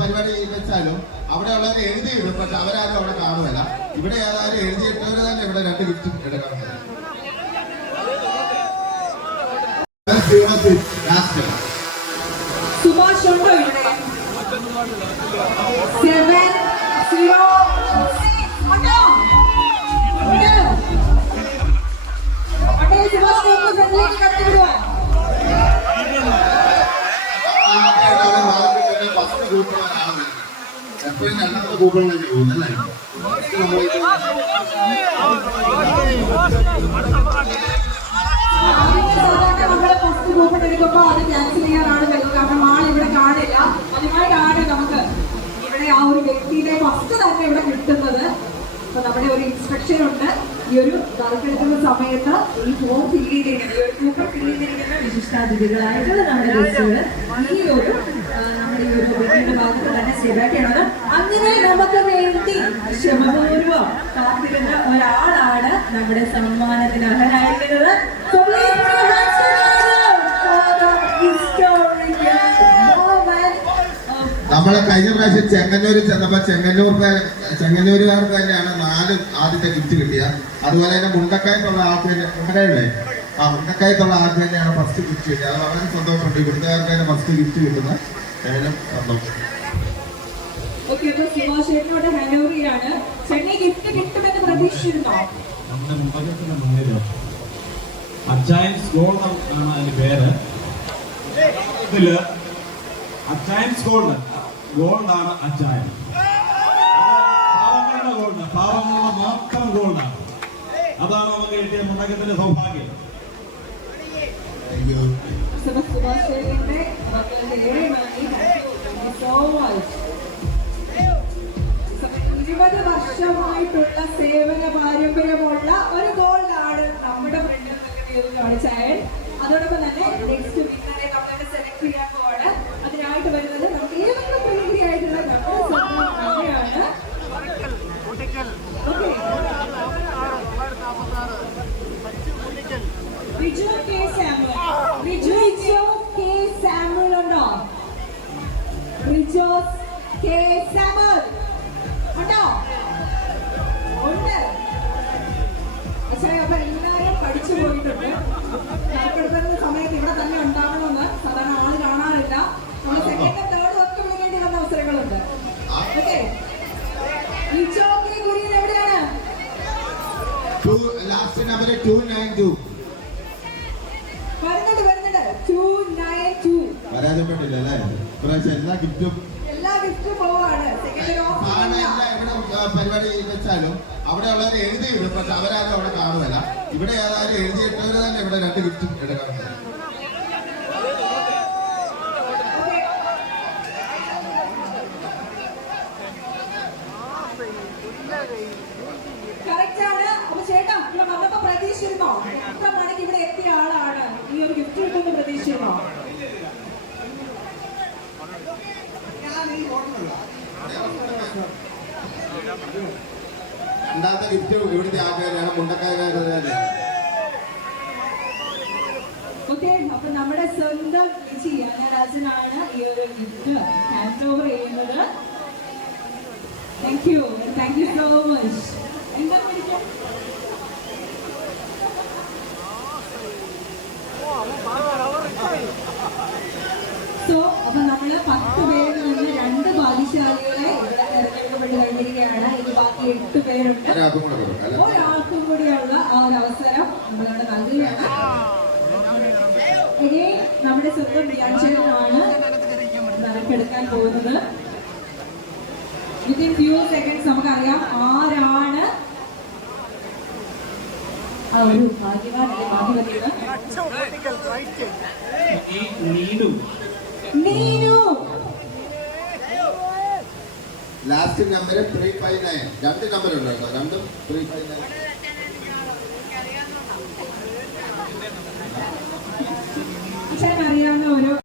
പരിപാടി വെച്ചാലും അവിടെ ഉള്ളവർ എഴുതിയിടും പക്ഷെ അവരാരും അവിടെ കാണുമല്ല ഇവിടെ ഏതായാലും എഴുതിയിട്ടവര് തന്നെ ഇവിടെ രണ്ട് ഗിഫ്റ്റ് എടുക്കണം സുഭാഷ് ഉണ്ടോ ഇവിടെ? സെവൻ സീറോ ഉണ്ടോ? ഉണ്ട്? ഗ്രൂപ്പുകളിലേക്ക് പോകുന്നല്ലേ സാധാരണ നമ്മൾ ഫസ്റ്റ് ഗ്രൂപ്പ് എടുക്കുമ്പോ അത് ക്യാൻസൽ ചെയ്യാനാണ് വരുന്നത് കാരണം ആൾ ഇവിടെ കാണില്ല അതിനായിട്ടാണ് നമുക്ക് ഇവിടെ ആ ഒരു വ്യക്തിയുടെ ഫസ്റ്റ് തന്നെ ഇവിടെ കിട്ടുന്നത്. അപ്പൊ നമ്മുടെ ഒരു ഇൻസ്ട്രക്ഷൻ ഉണ്ട്. ഈ ഒരു നറുക്കെടുക്കുന്ന സമയത്ത് ഈ ഫോം ഫില്ല് ചെയ്തിരിക്കുന്ന സൂപ്പർ ഫില്ല് ചെയ്തിരിക്കുന്ന വിശിഷ്ടാതിഥികളായിട്ടുള്ള നമ്മുടെ ഈ ഒരു അങ്ങനെ നമുക്ക് വേണ്ടി ക്ഷമപൂർവം കാത്തിരുന്ന ഒരാളാണ് നമ്മുടെ സമ്മാനത്തിന് അർഹനായിരിക്കുന്നത്. നമ്മൾ കഴിഞ്ഞ പ്രാവശ്യം ചെങ്ങന്നൂരിൽ ചെന്നപ്പോ ചെങ്ങന്നൂർ ചെങ്ങന്നൂരുകാർക്ക് തന്നെയാണ് നാല് ആദ്യത്തെ ഗിഫ്റ്റ് കിട്ടിയ. അതുപോലെ തന്നെ മുണ്ടക്കായത്തുള്ള ആൾക്ക് തന്നെ- മുണ്ടക്കായല്ലേ? ആ മുണ്ടക്കായത്തുള്ള ആൾക്ക് തന്നെയാണ് ഫസ്റ്റ് ഗിഫ്റ്റ് കിട്ടിയത്. അത് വളരെ സന്തോഷമുണ്ട്. ഇവിടുത്തുകാർക്ക് തന്നെ ഫസ്റ്റ് ഗിഫ്റ്റ് കിട്ടുന്ന ഏതായാലും സന്തോഷം അജയൻസ് ഗോൾഡ് ആണ് അതിന്റെ പേര്. ഇതിൽ അജയൻസ് ഗോൾഡ് ആണ് അജയൻ പാവങ്ങളുടെ ഗോൾഡ് പാവങ്ങളുടെ മാത്രം ഗോൾഡാണ് അതാണ് നമുക്ക് കിട്ടിയ മുണ്ടകത്തിന്റെ സൗഭാഗ്യം. ഇരുപത് വർഷമായിട്ടുള്ള സേവന പാരമ്പര്യമുള്ള ഒരു ഗോൾഡാണ് നമ്മുടെ ഫ്രണ്ടിൽ നിന്ന് കാണിച്ചായ അതോടൊപ്പം തന്നെ റിജു കെ സാമുൽ ഉണ്ടോ? ഉണ്ട്. അപ്പൊ എല്ലാവരും പഠിച്ചു പോയിട്ടുണ്ട്. കണക്കെടുക്കുന്ന സമയത്ത് ഇവിടെ തന്നെ ഉണ്ടാവണമെന്ന് സാധാരണ ആൾ കാണാറില്ല. നമ്മൾ സെക്കൻഡ് തേർഡ് ഒക്കെ വിളിക്കേണ്ടി വന്ന അവസരങ്ങളുണ്ട്. ഓക്കെ. എവിടെയാണ്? Last number two nine two വരുന്നുണ്ട് വരുന്നുണ്ട്. ടു നയൻ പരാജയപ്പെട്ടില്ല അല്ലേ ഇപ്രാവശ്യം എല്ലാ ഗിഫ്റ്റും എല്ലാ ഗിഫ്റ്റും പോവാണ്. പരിപാടി വെച്ചാലും അവിടെ ഉള്ളവർ എഴുതിയിടും പക്ഷെ അവരാരും അവിടെ കാണുമല്ല ഇവിടെ ഏതായാലും എഴുതിയിട്ടവര് തന്നെ ഇവിടെ രണ്ട് ഗിഫ്റ്റും എടുക്കണം. ചേട്ടാ ഇവിടെ വന്നപ്പോ പ്രതീക്ഷിച്ചിരുന്നോ? എത്ര മണിക്ക് ഇവിടെ എത്തിയ ആളാണ്? ഈ ഒരു ഗിഫ്റ്റ് കിട്ടുമെന്ന് പ്രതീക്ഷിച്ചിരുന്നോ? രണ്ടാമത്തെ ഗിഫ്റ്റ് ഇവിടുത്തെ ആൾക്കാരാണ് മുണ്ടക്കാരുകാരുടെ ഓക്കെ അപ്പൊ നമ്മുടെ സ്വന്തം ലിജി അനരാജനാണ് ഈ ഒരു ഗിഫ്റ്റ് ഹാൻഡ് ഓവർ ചെയ്യുന്നത്. Thank you thank you so much എന്താ പഠിക്കാം സോ അപ്പൊ നമ്മൾ പത്ത് പേരിൽ നിന്ന് രണ്ട് ഭാഗ്യശാലികളെ തിരഞ്ഞെടുക്കപ്പെട്ട് കഴിഞ്ഞിരിക്കുകയാണ് ഇനി ബാക്കി എട്ട് പേരുണ്ട്. ഒരാൾക്കും കൂടിയുള്ള ആ ഒരു അവസരം നമ്മളോട് നൽകുകയാണ്. ഇനി നമ്മുടെ സ്വന്തം വ്യാഴ്ചകളാണ് നറുക്കെടുക്കാൻ പോകുന്നത്. വിത്തിൻ ഫ്യൂ സെക്കൻഡ്സ് നമുക്കറിയാം ആരാണ് ആ ഒരു ഭാഗ്യവാൻ അല്ലെ ഭാഗ്യവതിയാണ് നീടും last number three five nine രണ്ട് നമ്പർ ഉണ്ട് രണ്ടും ത്രീ ഫൈവ് നയൻ അറിയാവുന്ന ഓരോ